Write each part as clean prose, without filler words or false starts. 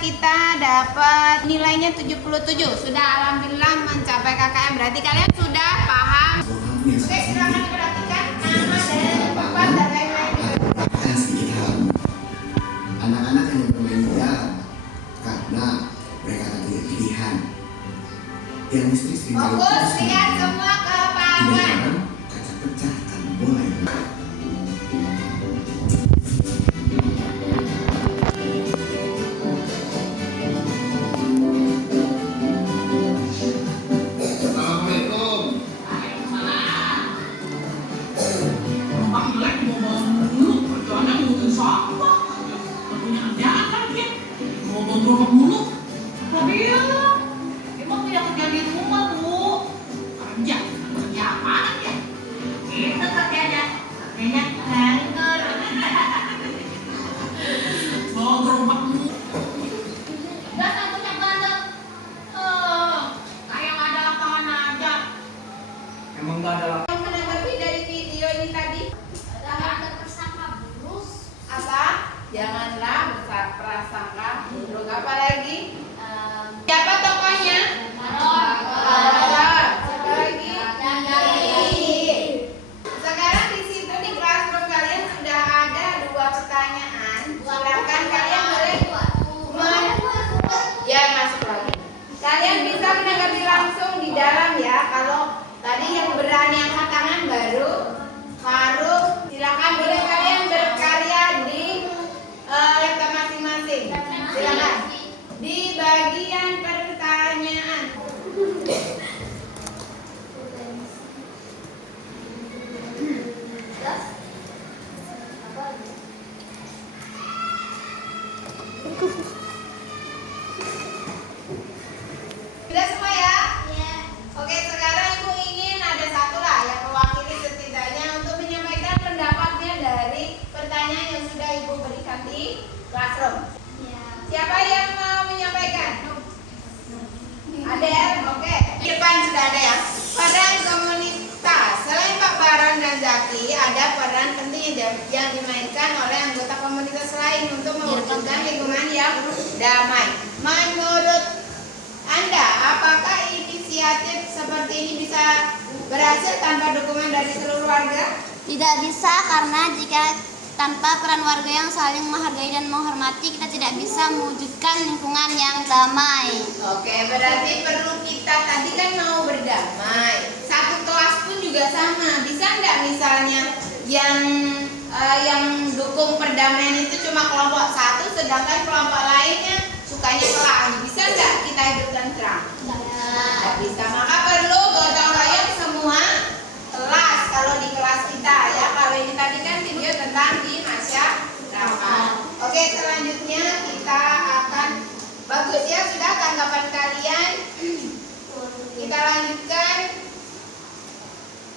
kita dapat nilainya 77. Sudah alhamdulillah mencapai KKM. Berarti kalian sudah paham. Oke, silakan diperhatikan nama dan tempat dan lain-lain. Yang sedikit hal. Anak-anak hanya bermain di dalam karena mereka tak punya pilihan. Yang mesti sering Fokus, lihat semua ke paman. kaca pecah karena bola yang Menanggapi dari video ini tadi, janganlah berprasangka buruk. Apa lagi? Siapa tokohnya? Siapa lagi? Sekarang di situ di classroom kalian sudah ada 2 pertanyaan. Silakan kalian boleh masuk lagi. Kalian bisa menanggapi langsung di dalam ya. Kalau tadi yang berani angkat tangan baru Faruk, silakan boleh kalian berkarya di laptop masing-masing. Silakan di bagian pertanyaan. Sudah semua ya? Oke, sekarang Ibu ingin ada satu lah yang mewakili setidaknya untuk menyampaikan pendapatnya dari pertanyaan yang sudah Ibu berikan di classroom. Siapa yang mau menyampaikan? Ada ya? Oke. Di depan sudah ada ya. Peran komunitas. Selain Pak Baron dan Zaki, ada peran penting yang dimainkan oleh anggota komunitas lain untuk mewujudkan lingkungan yang damai. Menurut Anda, apakah inisiatif seperti ini bisa berhasil tanpa dukungan dari seluruh warga? Tidak bisa, karena jika tanpa peran warga yang saling menghargai dan menghormati, kita tidak bisa mewujudkan lingkungan yang damai. Oke, berarti perlu kita tadi kan mau berdamai. Satu kelas pun juga sama. Bisa nggak misalnya yang dukung perdamaian itu cuma kelompok satu, sedangkan kelompok lainnya sukanya kelahi? Bisa nggak kita hidupkan terang? Nggak bisa. Maka perlu gotong royong semua kelas. Kalau di kelas kita ya, kalau ini tadi kan video tentang di masyarakat. Oke, selanjutnya kita akan bagus ya sudah tanggapan kalian. Kita lanjutkan.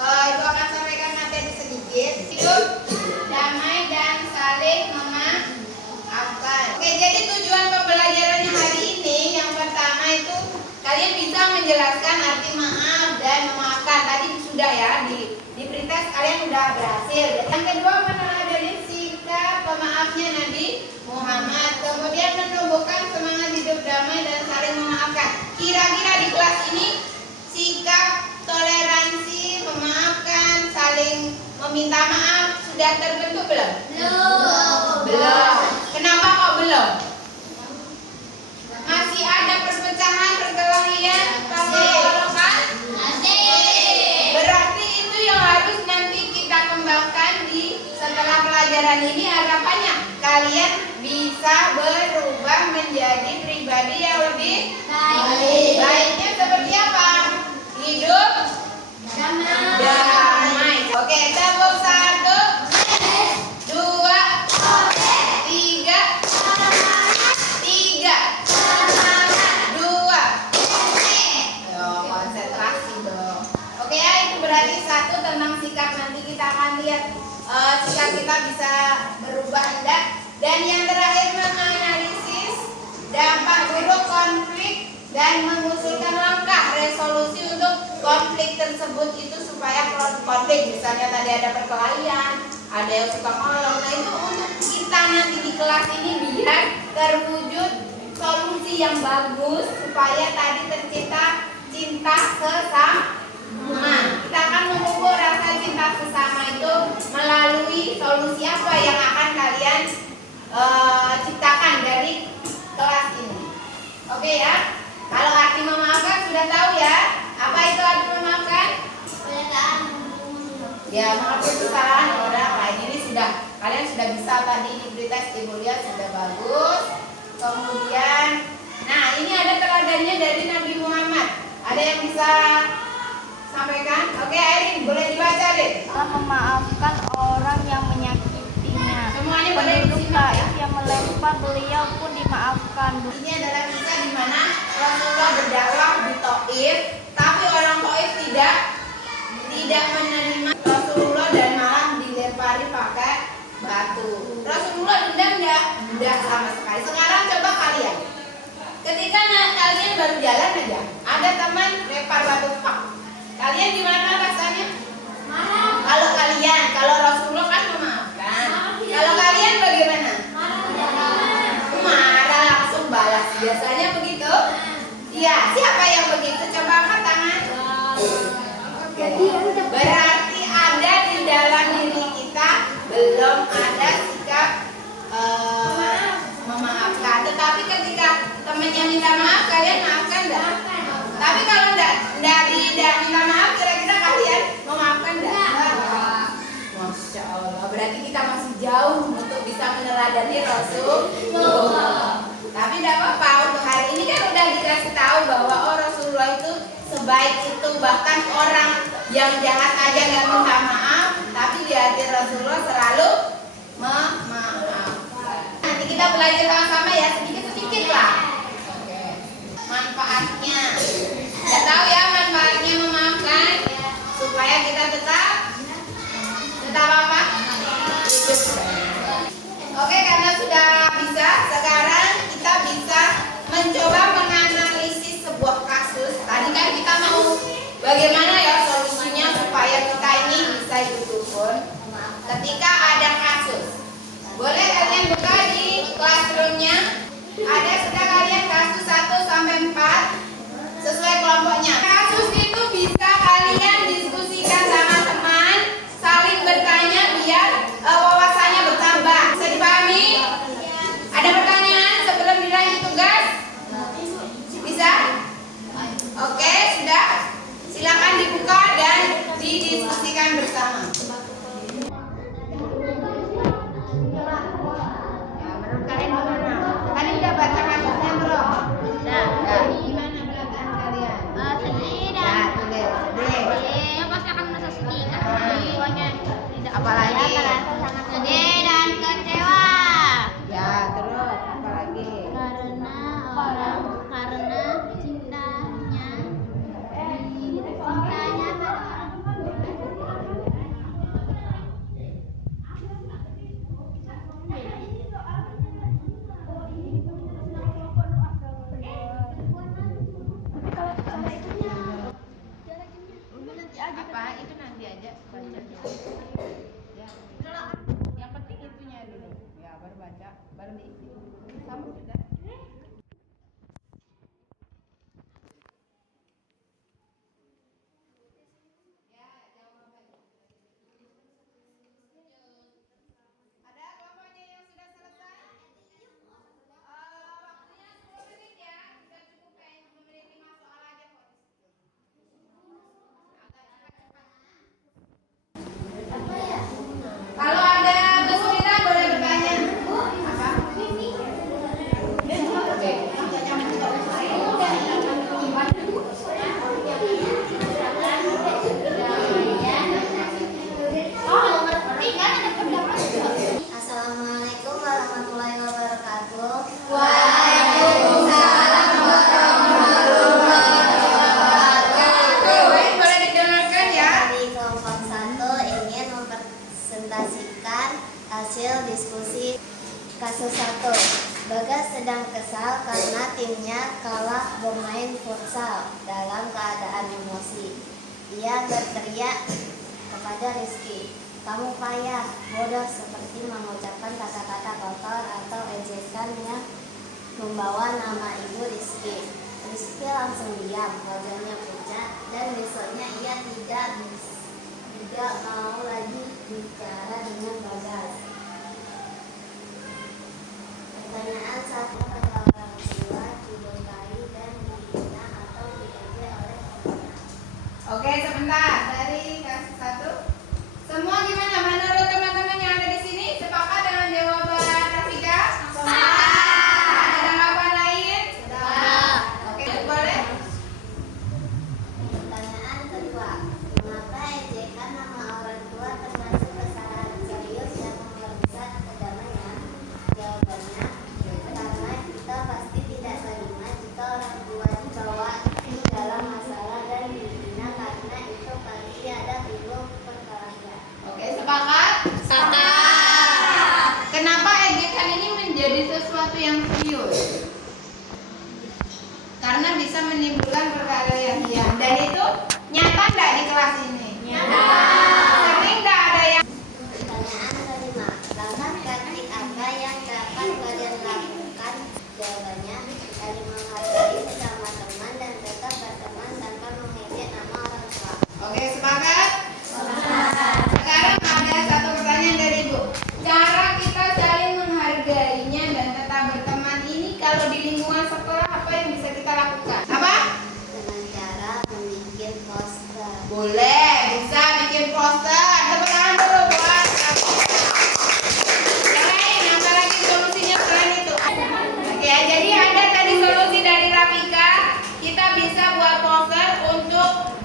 Ibu akan sampaikan materi sedikit. Hidup damai dan saling memaafkan. Oke, jadi tujuan pembelajarannya hari ini yang pertama itu kalian bisa menjelaskan arti maaf dan memaafkan. Tadi sudah ya di pretest kalian sudah berhasil. Yang kedua meneladan sikap pemaafnya Nabi Muhammad. Kemudian menumbuhkan semangat hidup damai dan saling memaafkan. Kira-kira di kelas ini sikap toleransi, memaafkan, saling meminta maaf sudah terbentuk belum? Belum. Kenapa kok belum? Masih ada perpecahan, perkelahian, pemberontakan? Berarti itu yang harus nanti kita kembangkan di setelah pelajaran ini. Harapannya kalian bisa berubah menjadi pribadi yang lebih baik. Baiknya seperti apa? Hidup damai. Oke, tepuk 1, 2, 3, 2. Ayo, konsentrasi dong. Oke ya, itu berarti 1 tentang sikap. Nanti kita akan lihat sikap kita bisa berubah enggak. Dan yang terakhir menganalisis dampak buruk konflik dan mengusulkan langkah resolusi untuk konflik tersebut itu supaya konflik misalnya tadi ada perkelahian, ada yang suka ngolong. Nah itu untuk kita nanti di kelas ini biar terwujud solusi yang bagus supaya tadi tercipta cinta sesama. Kita akan mengukur rasa cinta sesama itu melalui solusi apa yang akan kalian ciptakan dari kelas ini. Oke ya. Kalau arti memaafkan sudah tahu ya. Apa itu arti memaafkan? Ya, maafkan kesalahan orang lain. Ini sudah kalian sudah bisa tadi diberi testimonial sudah bagus. Kemudian, nah ini ada teladannya dari Nabi Muhammad. Ada yang bisa sampaikan? Oke, Airin boleh dibaca deh. Memaafkan orang yang menyakitinya. Semuanya boleh Penduduk disimak ya. Taif yang melempar beliau pun dimaafkan. Ini adalah kisah di mana Rasulullah berdakwah di Taif, tapi orang Taif tidak menerima Rasulullah dan malah dilempari pakai batu. Rasulullah dendam enggak? Enggak sama sekali. Sekarang coba kalian. Ketika kalian baru jalan aja, ada teman lempar batu pak. Kalian gimana rasanya? Kalau Rasulullah kan memaafkan. Kalau kalian bagaimana? Marah langsung balas. Biasanya begitu? Iya, siapa yang begitu? Coba angkat tangan. Berarti ada di dalam diri kita belum ada sikap memaafkan. Tetapi ketika temannya minta maaf, kalian maafkan enggak? Tapi kalau enggak minta maaf, kira-kira kalian memaafkan enggak? Masya Allah, berarti kita masih jauh untuk bisa meneladani Rasulullah. Tapi tidak apa-apa, untuk hari ini kan udah dikasih tahu bahwa Rasulullah itu sebaik itu. Bahkan orang yang jahat aja nggak minta maaf, tapi di hati Rasulullah selalu memaafkan. Nanti kita belajar sama-sama ya, sedikit-sedikit lah. Oke. Manfaatnya, ya tahu ya manfaatnya memaafkan supaya kita tetap apa? Hidup. Oke, karena sudah bisa, sekarang kita bisa mencoba menganalisis sebuah kasus. Tadi kan kita mau bagaimana ya solusinya supaya kita ini bisa hidup rukun. Ketika ada kasus, boleh kalian buka di classroomnya. Ada sudah kalian kasus 1 sampai 4 sesuai kelompoknya. Kasus itu bisa kalian diskusikan sama teman, saling bertanya biar wawasannya bertambah. Bisa dipahami? Ada pertanyaan sebelum dilanjut tugas? Bisa? Oke, sudah. Silakan dibuka dan didiskusikan bersama. Ya, menurut kalian bagaimana? Kalian udah baca kasusnya belum? Udah. Gimana perasaan kalian? Sedih Ya, dan tulis. Sedih. ya pasti akan merasa sedih karena jiwanya tidak Apalagi? sangat sedih dan kecewa Ya, terus apalagi? karena cintanya pada Apa itu nanti aja bacanya. Ya. Yang penting itunya dulu. Ya, baru baca, baru diisi. Sama sudah. Ada kelompoknya yang sudah selesai? Waktunya 10 menit ya. Sudah cukup kayak 5 menit 5 soal aja kok. Kalau ada kesulitan boleh bertanya. Apa? Assalamualaikum warahmatullahi wabarakatuh. Baik, boleh didengarkan ya. Dari kelompok 1 ingin mempresentasikan hasil diskusi kasus 1. Bagas sedang kesal karena timnya kalah bermain futsal. Dalam keadaan emosi, ia berteriak kepada Rizky, "Kamu payah, bodoh," seperti mengucapkan kata-kata kotor atau ejekan yang membawa nama Ibu Rizky. Rizky langsung diam, wajahnya pucat, dan besoknya ia tidak mau lagi bicara dengan Bagas. Pertanyaan 1, pada orang tua dilukai dan dihina atau diejek oleh temannya. Oke, sebentar. Dari kasih 1. Semua gimana menurut teman-teman yang ada di sini? Sepakat dengan jawaban Rafika? Sepakat. Ada tanggapan lain? Oke, boleh. Pertanyaan kedua, mengapa ejekan nama orang tua termasuk kesalahan serius yang merusak kedamaian? Jawabannya, karena kita pasti tidak terima jika orang tua dibawa dalam masalah dan dihina karena itu pasti ada timbul perkelahian. Oke, sepakat? Sepakat. Kenapa ejekan ini menjadi sesuatu yang serius? Karena bisa menimbulkan perkelahian. Dan itu nyata nggak di kelas ini? Nyata. Sering nggak ada yang... Pertanyaan kelima, langkah praktik apa yang dapat kalian lakukan? Jawabannya, saling menghargai sesama teman dan tetap berteman tanpa mengejek nama orang tua. Oke, sepakat? Sepakat. Sekarang ada satu pertanyaan dari Ibu. Cara kita saling menghargainya dan tetap berteman ini kalau di lingkungan sekolah apa yang bisa kita lakukan? Apa? Dengan cara membuat poster. Boleh, bisa bikin poster. Tepuk tangan dulu buat Rafika. Yang lain, apa lagi solusinya selain itu? Oke, jadi ada tadi solusi dari Rafika. Kita bisa buat poster untuk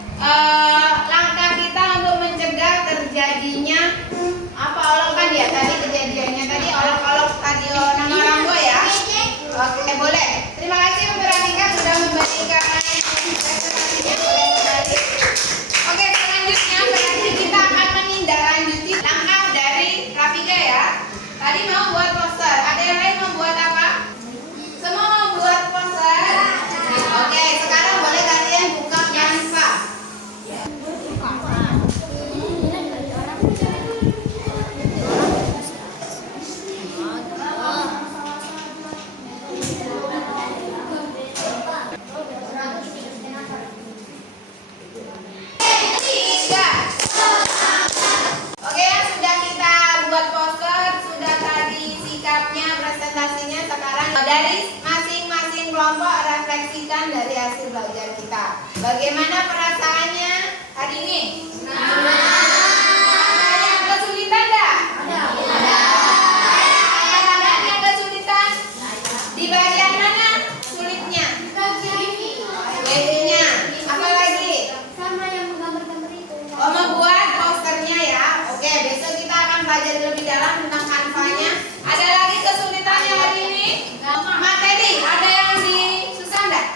langkah kita untuk mencegah terjadinya apa olokan ya tadi kejadiannya tadi olok-olok tadi nama orang tua ya. Oke, boleh. Terima kasih untuk Rafika sudah memberikan presentasinya. Boleh kembali. Oke, selanjutnya berarti kita akan menindaklanjuti langkah dari Rafika ya. Tadi mau buat poster. Ada yang lain mau buat apa? Semua mau buat poster? Oke, sekarang boleh kalian buka Canva. Tiga. Oke, sudah kita buat poster, sudah tadi sikapnya, presentasinya. Sekarang dari masing-masing kelompok refleksikan dari hasil belajar kita. Bagaimana perasaannya hari ini? Ada yang kesulitan enggak? Ada. Ada yang kesulitan? Di bagian mana sulitnya? Bagiannya. Apa lagi? Sama yang menggambar-gambar itu. Oh, membuat posternya ya. Oke, besok kita akan belajar lebih dalam tentang Canva-nya. Ada lagi kesulitannya hari ini? Materi, ada yang susah enggak?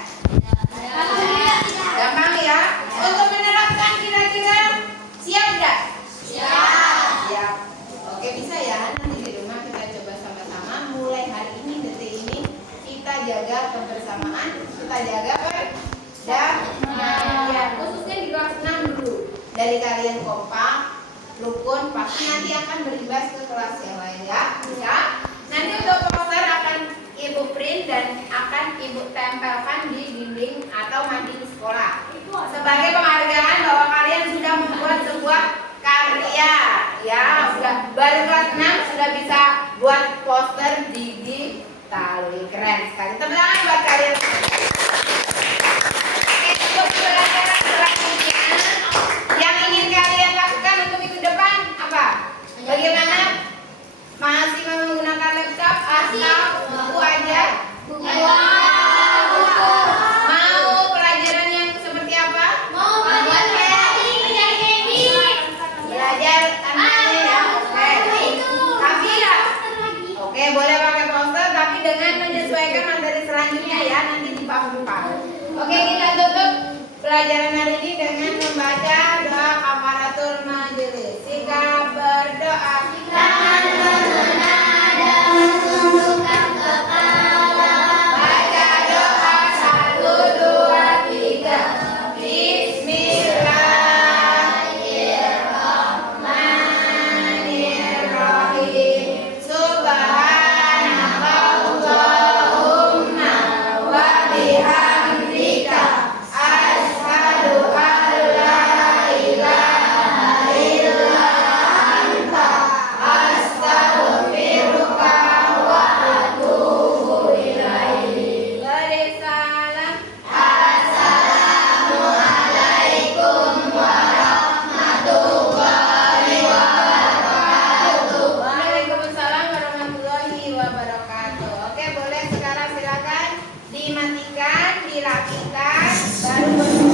Gampang ya. Untuk menerapkan kira-kira siap enggak? Siap. Oke, bisa ya. Nanti di rumah kita coba sama-sama. Mulai hari ini, detik ini kita jaga kebersamaan, kita jaga perdamaian. Khususnya di kelas 6 dulu. Dari kalian kompak, rukun, pasti nanti akan berimbas ke kelas yang lain ya. Ya. Nanti untuk poster akan Ibu print dan akan Ibu tempelkan di dinding atau mading sekolah. Sebagai penghargaan bahwa kalian sudah membuat sebuah karya. Ya, sudah baru kelas 6 sudah bisa buat poster digital. Keren sekali. Tepuk tangan buat kalian. Oke, untuk pelajaran selanjutnya yang ingin kalian lakukan untuk minggu depan apa? Bagaimana? Masih menggunakan laptop atau buku aja? Buku. Mau pelajaran yang seperti apa? Mau belajar tangannya ya. Oke. Tapi ya. Oke, boleh pakai poster tapi dengan menyesuaikan materi selanjutnya ya, nanti di bab 4. Oke, kita tutup pelajaran hari ini dengan membaca doa kafaratul majelis. Sikap berdoa. Tangan menenada, tundukkan kepala. Baca doa 1, 2, 3. Bismillahirrahmanirrahim. Subhanakallahumma dimatikan, dirapikan, baru